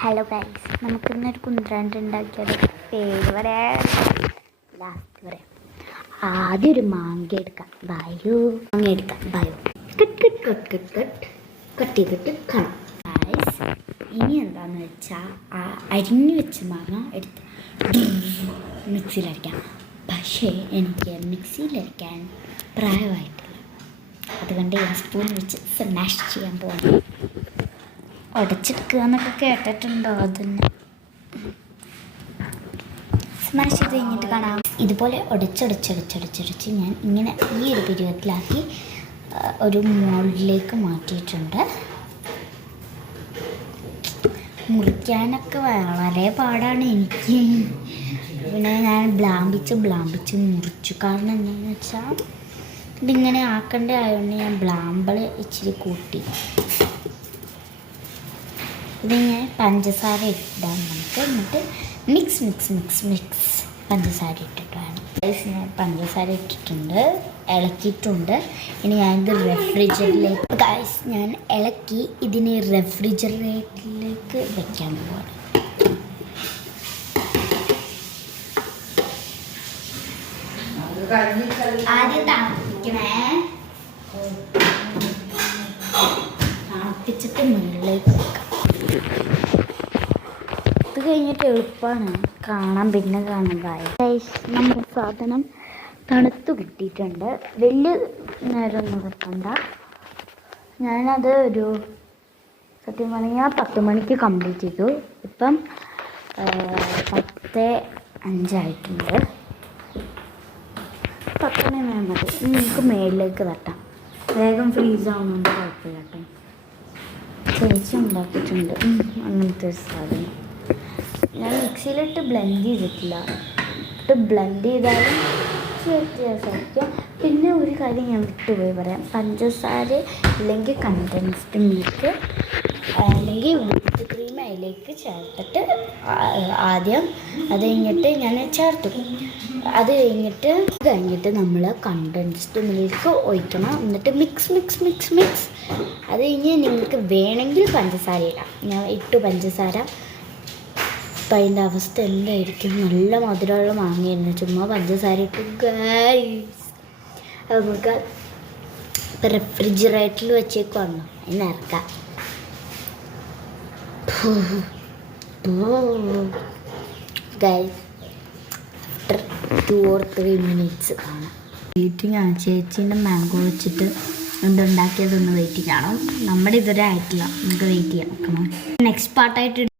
Hello guys, നമുക്കിന്നൊരു കുന്ത്രാണ്ട് ഉണ്ടാക്കിയത് പേര് പറയാൻ ലാസ്റ്റ് പറയാം. ആദ്യം ഒരു മാങ്ങ എടുക്കാം. മാങ്ങ എടുക്കാം. കട്ട് ചെയ്തിട്ട് കാണാം ഗൈസ്. ഇനി എന്താണെന്ന് വെച്ചാൽ ആ അരിഞ്ഞു വെച്ച മാങ്ങ എടുത്ത് മിക്സിയിലരയ്ക്കാം. പക്ഷേ എനിക്ക് മിക്സിയിലരയ്ക്കാൻ പ്രായമായിട്ടില്ല, അതുകൊണ്ട് ഞാൻ സ്പൂൺ വെച്ച് സ്മാഷ് ചെയ്യാൻ പോകുന്നു. ഉടച്ചെടുക്കുക എന്നൊക്കെ കേട്ടിട്ടുണ്ടോ? അതന്നെ സ്മാഷ് ചെയ്ത് കഴിഞ്ഞിട്ട് കാണാം. ഇതുപോലെ ഉടച്ചൊടച്ചൊടച്ചൊടച്ചൊടച്ച് ഞാൻ ഇങ്ങനെ ഈ ഒരു പരുവത്തിലാക്കി ഒരു മോൾഡിലേക്ക് മാറ്റിയിട്ടുണ്ട്. മുറിക്കാനൊക്കെ വളരെ പാടാണ് എനിക്ക്. പിന്നെ ഞാൻ ബ്ലാമ്പിച്ച് മുറിച്ചു. കാരണം എന്താണെന്ന് വെച്ചാൽ ഇതിങ്ങനെ ആക്കേണ്ട ആയതുകൊണ്ട് ഞാൻ ബ്ലാമ്പിൾ ഇച്ചിരി കൂട്ടി. ഇതിങ്ങനെ പഞ്ചസാര ഇടാൻ നമുക്ക്. എന്നിട്ട് മിക്സ് പഞ്ചസാര ഇട്ടിട്ടാണ്. ഞാൻ പഞ്ചസാര ഇട്ടിട്ടുണ്ട്, ഇളക്കിയിട്ടുണ്ട്. ഇനി ഞാനിത് ഞാൻ ഇളക്കി ഇതിനെ റെഫ്രിജറേറ്ററിലേക്ക് വെക്കാൻ പോവാണ്. ആദ്യം തണുപ്പിച്ചിട്ട് മുകളിലേക്ക് വെക്കാം. ഇത് കഴിഞ്ഞിട്ട് എളുപ്പമാണ് കാണാൻ, പിന്നെ കാണാൻ. നമ്മുടെ സാധനം തണുത്ത് കിട്ടിയിട്ടുണ്ട്. വലിയ നേരമൊന്നും വെക്കണ്ട. ഞാനത് ഒരു സത്യം പറഞ്ഞാൽ 10 മണിക്ക് കംപ്ലീറ്റ് ചെയ്തു. ഇപ്പം 10:05 10 മണി മതി. നമുക്ക് മേളിലേക്ക് തട്ടാം. വേഗം ഫ്രീസ് ആവുന്നുണ്ട്, കുഴപ്പമില്ല കേട്ടോ. ചേച്ചി ഉണ്ടാക്കിയിട്ടുണ്ട് അങ്ങനത്തെ ഒരു സാധനം. ഞാൻ മിക്സിയിലിട്ട് ബ്ലെൻഡ് ചെയ്തിട്ടില്ല. ബ്ലെൻഡ് ചെയ്താലും വ്യത്യാസമായിരിക്കും. പിന്നെ ഒരു കാര്യം ഞാൻ വിട്ടുപോയി പറയാം. പഞ്ചസാര അല്ലെങ്കിൽ കണ്ടൻസ്ഡ് മിൽക്ക് അല്ലെങ്കിൽ വിപ്പിംഗ് ക്രീം അതിലേക്ക് ചേർത്തിട്ട് ആദ്യം അത് കഴിഞ്ഞിട്ട് ഞാൻ ചേർത്തു. അത് കഴിഞ്ഞിട്ട് നമ്മൾ കണ്ടൻസ്ഡ് മിൽക്ക് ഒഴിക്കണം. എന്നിട്ട് മിക്സ്. അത് കഴിഞ്ഞ് നിങ്ങൾക്ക് വേണമെങ്കിൽ പഞ്ചസാര ഇടാം. ഞാൻ ഇട്ടു പഞ്ചസാര. അപ്പം അതിൻ്റെ അവസ്ഥ എന്തായിരിക്കും? നല്ല മധുരമുള്ള മാങ്ങയായിരുന്നു, ചുമ്മാ പഞ്ചസാര ഇട്ടു ഗൈസ്. അത് നമുക്ക് ഇപ്പം റെഫ്രിജറേറ്ററിൽ വെച്ചേക്കുവാണോ അതിന് ഇറക്കാം. ഗൈസ് ആഫ്റ്റർ 2 or 3 minutes കാണാം. വെയിറ്റിംഗ് ആണ്. ചേച്ചീൻ്റെ മാംഗോ വെച്ചിട്ട് എന്തുണ്ടാക്കിയതൊന്ന് വെയിറ്റിംഗ് ആണോ? നമ്മുടെ ഇതുവരെ ആയിട്ടില്ല, നമുക്ക് വെയിറ്റ് ചെയ്യാം. നെക്സ്റ്റ് പാർട്ടായിട്ട്